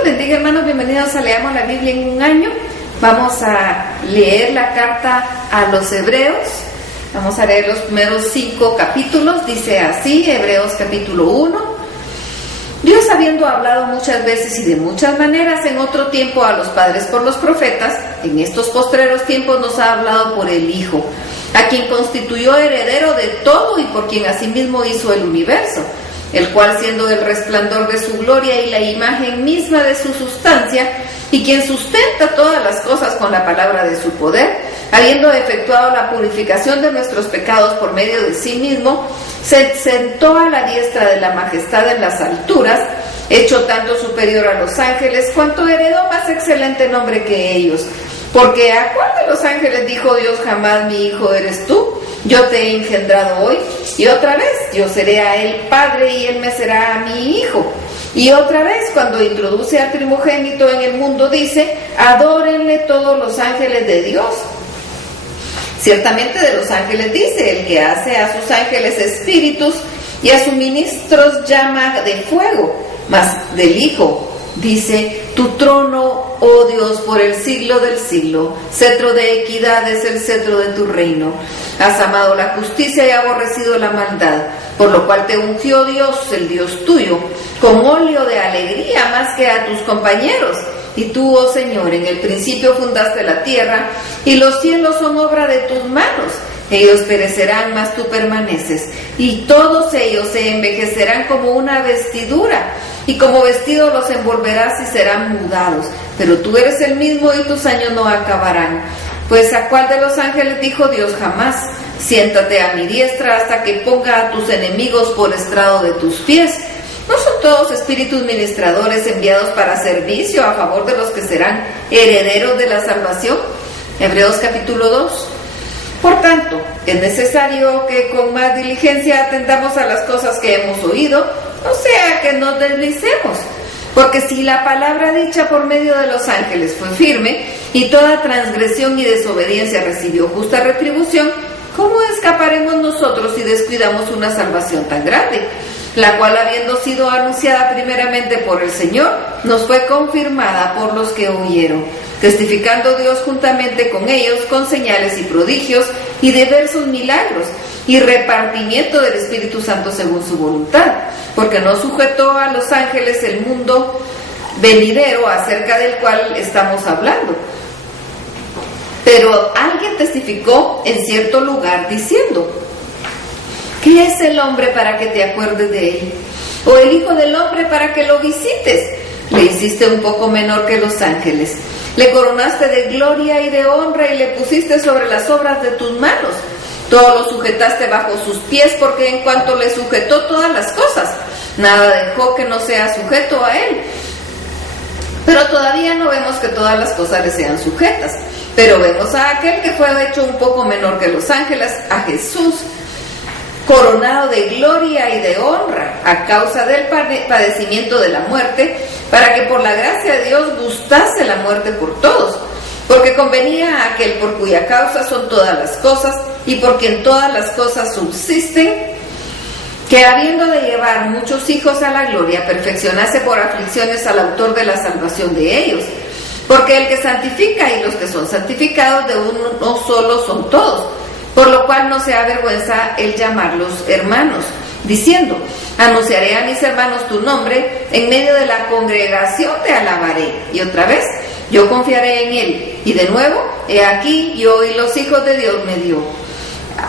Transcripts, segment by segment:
los bendiga, hermanos, bienvenidos a Leamos la Biblia en un año. Vamos a leer la carta a los Hebreos. Vamos a leer los primeros 5 capítulos. Dice así, Hebreos capítulo 1. Dios, habiendo hablado muchas veces y de muchas maneras en otro tiempo a los padres por los profetas, en estos postreros tiempos nos ha hablado por el Hijo, a quien constituyó heredero de todo y por quien asimismo hizo el universo, el cual, siendo el resplandor de su gloria y la imagen misma de su sustancia, y quien sustenta todas las cosas con la palabra de su poder, habiendo efectuado la purificación de nuestros pecados por medio de sí mismo, se sentó a la diestra de la majestad en las alturas, hecho tanto superior a los ángeles, cuanto heredó más excelente nombre que ellos. Porque ¿a cuál de los ángeles dijo Dios jamás: mi hijo eres tú? Yo te he engendrado hoy. Y otra vez, yo seré a él padre y él me será a mi hijo. Y otra vez, cuando introduce al primogénito en el mundo, dice: adórenle todos los ángeles de Dios. Ciertamente de los ángeles dice: el que hace a sus ángeles espíritus y a sus ministros llama de fuego. Mas del Hijo dice: tu trono, oh Dios, por el siglo del siglo, cetro de equidad es el cetro de tu reino. Has amado la justicia y aborrecido la maldad, por lo cual te ungió Dios, el Dios tuyo, con óleo de alegría más que a tus compañeros. Y tú, oh Señor, en el principio fundaste la tierra, y los cielos son obra de tus manos. Ellos perecerán, mas tú permaneces, y todos ellos se envejecerán como una vestidura, y como vestido los envolverás y serán mudados. Pero tú eres el mismo y tus años no acabarán. Pues ¿a cuál de los ángeles dijo Dios jamás: siéntate a mi diestra hasta que ponga a tus enemigos por estrado de tus pies? ¿No son todos espíritus ministradores enviados para servicio a favor de los que serán herederos de la salvación? Hebreos capítulo 2. Por tanto, es necesario que con más diligencia atendamos a las cosas que hemos oído, no sea que nos deslicemos. Porque si la palabra dicha por medio de los ángeles fue firme, y toda transgresión y desobediencia recibió justa retribución, ¿cómo escaparemos nosotros si descuidamos una salvación tan grande? La cual, habiendo sido anunciada primeramente por el Señor, nos fue confirmada por los que oyeron, testificando Dios juntamente con ellos con señales y prodigios y diversos milagros y repartimiento del Espíritu Santo según su voluntad, porque no sujetó a los ángeles el mundo venidero acerca del cual estamos hablando. Pero alguien testificó en cierto lugar diciendo: ¿qué es el hombre para que te acuerdes de él? ¿O el hijo del hombre para que lo visites? Le hiciste un poco menor que los ángeles. Le coronaste de gloria y de honra y le pusiste sobre las obras de tus manos. Todo lo sujetaste bajo sus pies, porque en cuanto le sujetó todas las cosas, nada dejó que no sea sujeto a él. Pero todavía no vemos que todas las cosas le sean sujetas. Pero vemos a aquel que fue hecho un poco menor que los ángeles, a Jesús, coronado de gloria y de honra a causa del padecimiento de la muerte, para que por la gracia de Dios gustase la muerte por todos, porque convenía a aquel por cuya causa son todas las cosas y por quien todas las cosas subsisten, que habiendo de llevar muchos hijos a la gloria, perfeccionase por aflicciones al autor de la salvación de ellos. Porque el que santifica y los que son santificados de uno solo son todos, por lo cual no se avergüenza el llamarlos hermanos, diciendo: anunciaré a mis hermanos tu nombre, en medio de la congregación te alabaré. Y otra vez: yo confiaré en él. Y de nuevo: he aquí, yo y los hijos de Dios me dio.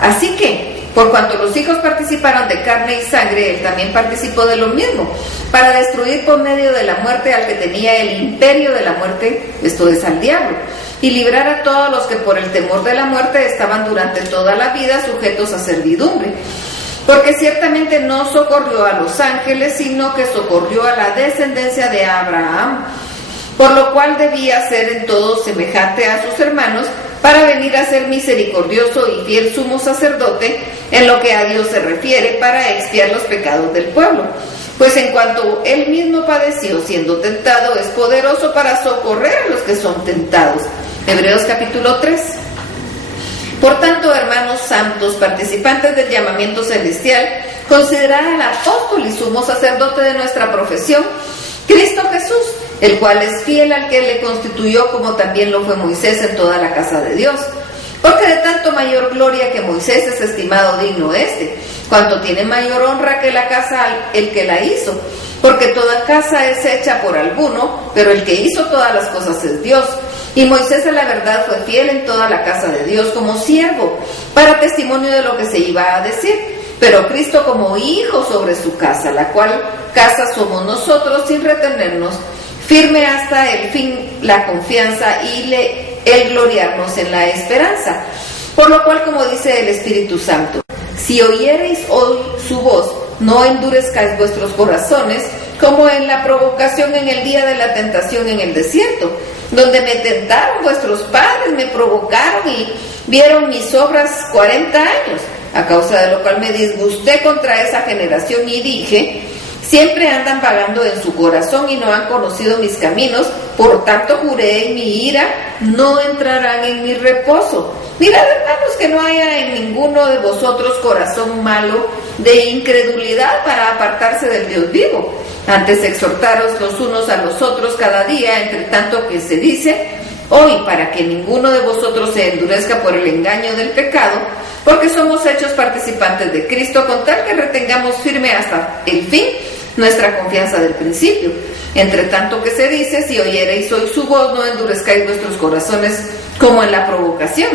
Así que, por cuanto los hijos participaron de carne y sangre, él también participó de lo mismo, para destruir por medio de la muerte al que tenía el imperio de la muerte, esto es, al diablo, y librar a todos los que por el temor de la muerte estaban durante toda la vida sujetos a servidumbre. Porque ciertamente no socorrió a los ángeles, sino que socorrió a la descendencia de Abraham, por lo cual debía ser en todo semejante a sus hermanos, para venir a ser misericordioso y fiel sumo sacerdote en lo que a Dios se refiere, para expiar los pecados del pueblo. Pues en cuanto él mismo padeció siendo tentado, es poderoso para socorrer a los que son tentados. Hebreos capítulo 3. Por tanto, hermanos santos, participantes del llamamiento celestial, considerad al apóstol y sumo sacerdote de nuestra profesión, Cristo Jesús, el cual es fiel al que le constituyó, como también lo fue Moisés en toda la casa de Dios. Porque de tanto mayor gloria que Moisés es estimado digno cuanto tiene mayor honra que la casa el que la hizo. Porque toda casa es hecha por alguno, pero el que hizo todas las cosas es Dios. Y Moisés a la verdad fue fiel en toda la casa de Dios como siervo, para testimonio de lo que se iba a decir. Pero Cristo como hijo sobre su casa, la cual casa somos nosotros sin retenernos, firme hasta el fin la confianza y el gloriarnos en la esperanza. Por lo cual, como dice el Espíritu Santo, si oyereis hoy su voz, no endurezcáis vuestros corazones, como en la provocación en el día de la tentación en el desierto, donde me tentaron vuestros padres, me provocaron y vieron mis obras 40 años, a causa de lo cual me disgusté contra esa generación y dije, siempre andan vagando en su corazón y no han conocido mis caminos, por tanto juré en mi ira, no entrarán en mi reposo. Mirad, hermanos, que no haya en ninguno de vosotros corazón malo de incredulidad para apartarse del Dios vivo. Antes exhortaros los unos a los otros cada día, entre tanto que se dice, hoy, para que ninguno de vosotros se endurezca por el engaño del pecado, porque somos hechos participantes de Cristo, con tal que retengamos firme hasta el fin nuestra confianza del principio. Entre tanto que se dice, si oyereis hoy su voz, no endurezcáis vuestros corazones como en la provocación.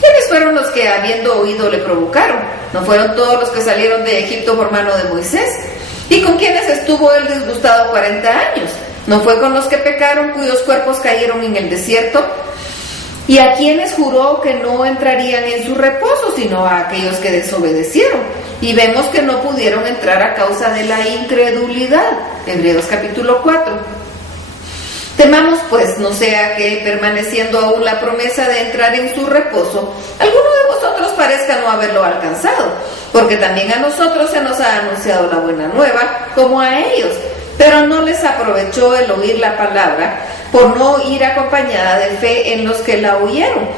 ¿Quiénes fueron los que, habiendo oído, le provocaron? ¿No fueron todos los que salieron de Egipto por mano de Moisés? ¿Y con quiénes estuvo él disgustado 40 años? ¿No fue con los que pecaron, cuyos cuerpos cayeron en el desierto? ¿Y a quienes juró que no entrarían en su reposo, sino a aquellos que desobedecieron? Y vemos que no pudieron entrar a causa de la incredulidad. Hebreos capítulo 4. Temamos pues, no sea que, permaneciendo aún la promesa de entrar en su reposo, alguno de vosotros parezca no haberlo alcanzado, porque también a nosotros se nos ha anunciado la buena nueva, como a ellos, pero no les aprovechó el oír la palabra, por no ir acompañada de fe en los que la oyeron.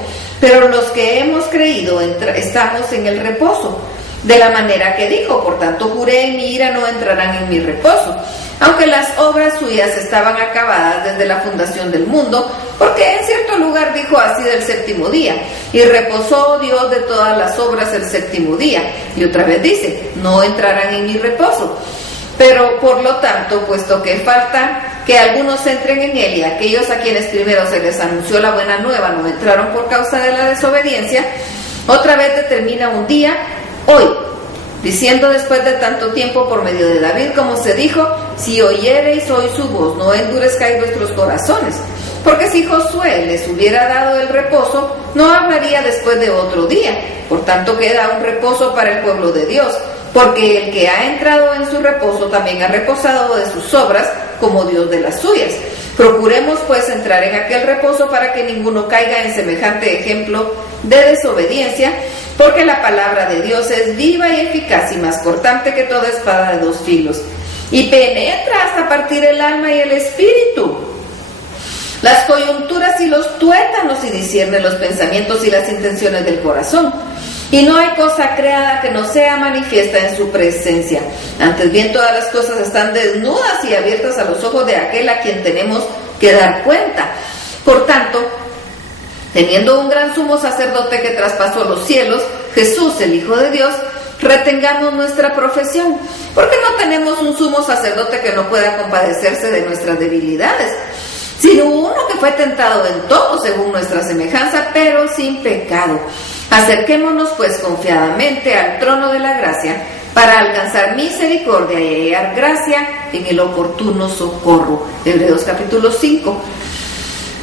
Pero los que hemos creído estamos en el reposo, de la manera que dijo, por tanto juré en mi ira, no entrarán en mi reposo, aunque las obras suyas estaban acabadas desde la fundación del mundo, porque en cierto lugar dijo así del séptimo día, y reposó Dios de todas las obras el séptimo día, y otra vez dice, no entrarán en mi reposo. Pero por lo tanto, puesto que falta que algunos entren en él, y aquellos a quienes primero se les anunció la buena nueva no entraron por causa de la desobediencia, otra vez determina un día, hoy, diciendo después de tanto tiempo por medio de David, como se dijo, si oyereis hoy su voz, no endurezcáis vuestros corazones. Porque si Josué les hubiera dado el reposo, no hablaría después de otro día. Por tanto queda un reposo para el pueblo de Dios, porque el que ha entrado en su reposo también ha reposado de sus obras, como Dios de las suyas. Procuremos pues entrar en aquel reposo para que ninguno caiga en semejante ejemplo de desobediencia, porque la palabra de Dios es viva y eficaz y más cortante que toda espada de 2 filos, y penetra hasta partir el alma y el espíritu, las coyunturas y los tuétanos, y discierne los pensamientos y las intenciones del corazón. Y no hay cosa creada que no sea manifiesta en su presencia. Antes bien, todas las cosas están desnudas y abiertas a los ojos de aquel a quien tenemos que dar cuenta. Por tanto, teniendo un gran sumo sacerdote que traspasó los cielos, Jesús, el Hijo de Dios, retengamos nuestra profesión, porque no tenemos un sumo sacerdote que no pueda compadecerse de nuestras debilidades, sino uno que fue tentado en todo según nuestra semejanza, pero sin pecado. Acerquémonos pues confiadamente al trono de la gracia, para alcanzar misericordia y hallar gracia en el oportuno socorro. Hebreos capítulo 5.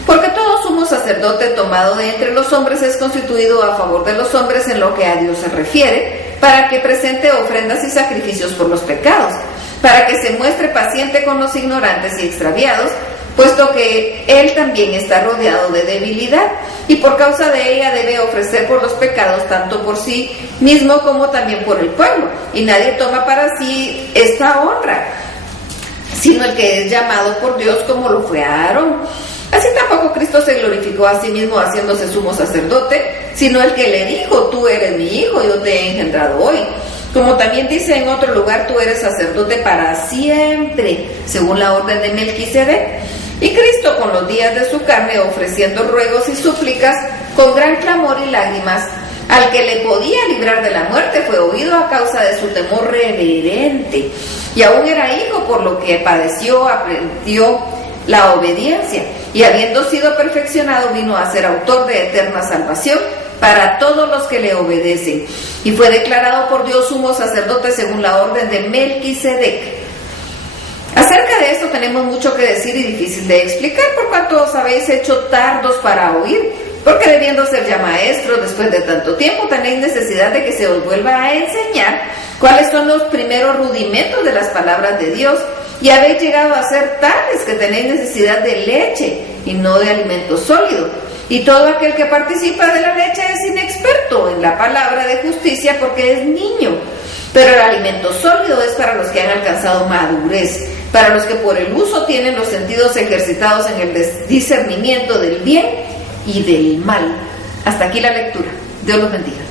Porque todo sumo sacerdote tomado de entre los hombres es constituido a favor de los hombres en lo que a Dios se refiere, para que presente ofrendas y sacrificios por los pecados, para que se muestre paciente con los ignorantes y extraviados, puesto que él también está rodeado de debilidad, y por causa de ella debe ofrecer por los pecados tanto por sí mismo como también por el pueblo, y nadie toma para sí esta honra, sino el que es llamado por Dios, como lo fue Aarón. Así tampoco Cristo se glorificó a sí mismo haciéndose sumo sacerdote, sino el que le dijo, tú eres mi hijo, yo te he engendrado hoy. Como también dice en otro lugar, tú eres sacerdote para siempre, según la orden de Melquisedec. Y Cristo, con los días de su carne, ofreciendo ruegos y súplicas con gran clamor y lágrimas, al que le podía librar de la muerte, fue oído a causa de su temor reverente. Y aún era hijo, por lo que padeció, aprendió la obediencia. Y habiendo sido perfeccionado, vino a ser autor de eterna salvación para todos los que le obedecen. Y fue declarado por Dios sumo sacerdote según la orden de Melquisedec. Acerca de esto tenemos mucho que decir y difícil de explicar, por cuanto os habéis hecho tardos para oír, porque debiendo ser ya maestros después de tanto tiempo, tenéis necesidad de que se os vuelva a enseñar cuáles son los primeros rudimentos de las palabras de Dios, y habéis llegado a ser tales que tenéis necesidad de leche y no de alimento sólido. Y todo aquel que participa de la leche es inexperto en la palabra de justicia porque es niño. Pero el alimento sólido es para los que han alcanzado madurez, para los que por el uso tienen los sentidos ejercitados en el discernimiento del bien y del mal. Hasta aquí la lectura. Dios los bendiga.